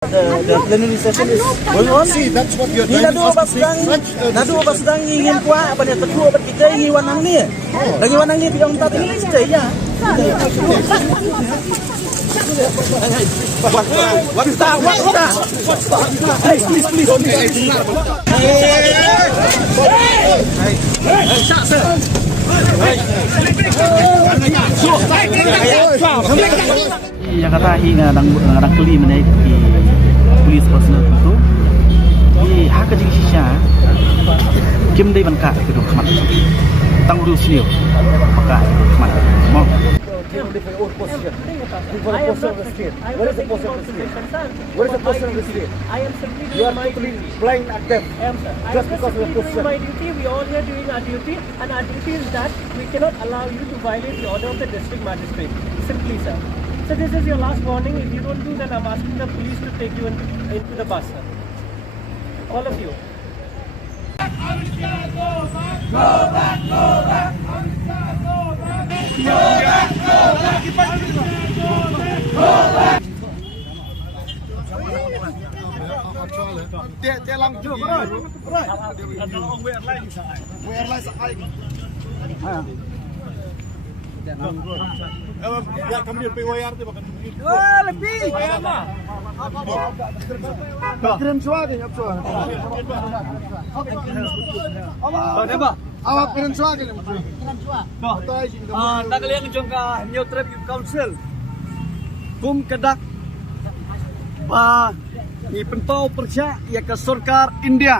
The plenary session is going on. See, that's what you're Ni trying to nado ba ask me. sedang ingin kuat apa dia tetua apa kita ingin wanang ni. Lagi wanang ni bilang tak ini stay ya. What is that? Hey, please. Yang kata ngadang keli menaik di polis personal itu di hak kejing sisa kim day bangka itu khamat tang urus ni maka khamat mau Where is the post of the state? I am simply You are doing my totally duty. blind at them. I Just am because of the simply doing position. my duty. We all here doing our duty, and our duty is that we cannot allow you to violate the order of the district magistrate. Simply, sir. So this is your last warning. If you don't do, then I'm asking the police to take you into the bus, sir. All of you. Dia langsung. Ya kami di PWR tu bahkan. Wah, lebih. Kirim suara ni, apa suara? Awak kirim suara ni. Nak lihat jangka New Traffic Council kum kedak ba ni pentau persia ya ke सरकार इंडिया